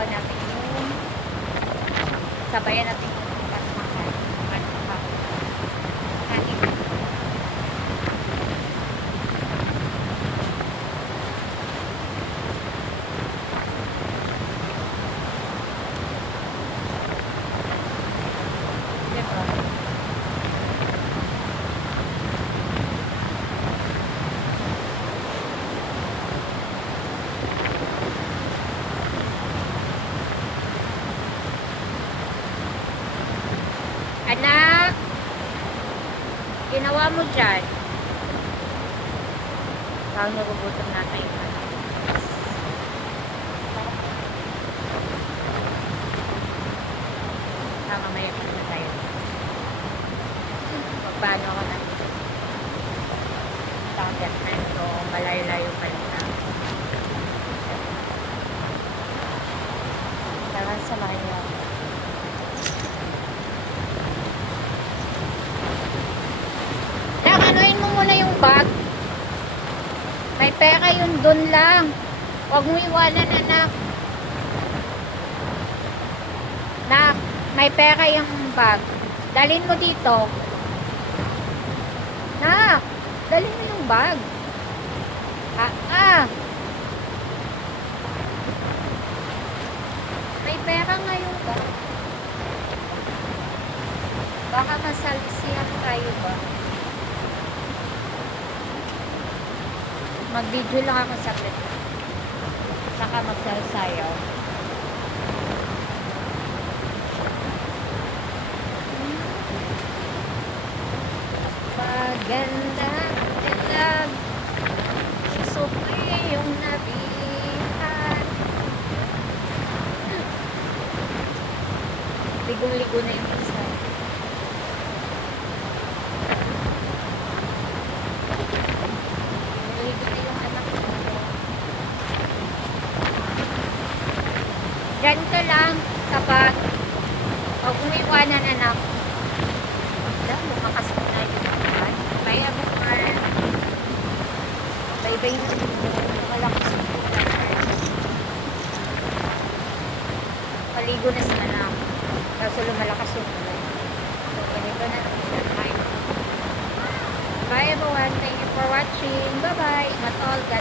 ginagawa natin yung sabayan natin yung pasmakan at kanin. Diba? Anak, ginawa mo dyan. Parang nagugutom na tayo. Mamaya na tayo. Magpaano ako na target na ito. Malayo-layo pa lang na. Tara sa layo. Anuin mo muna yung bag. May pera yun dun lang. Huwag mo iwanan, anak. Nak, may pera yung bag. Dalhin mo dito. Nak, dalhin mo yung bag. May pera nga yung bag. Baka masalsiyan tayo ba? Mag-video lang ako saglit. Saka magsalsayaw. Paganda ilag supli yung nabihan. Ligong-ligo na yung isa. Ganito lang, sapat. Huwag umiwanan, anak. Lumakas mo na yung naman. May abukar. Bye-bye na malakas yung bulan. Paligo na si anak. Kaso lumalakas yung bulan. So, ganito na lang. Bye everyone. Thank you for watching. Bye-bye. Ingat all. God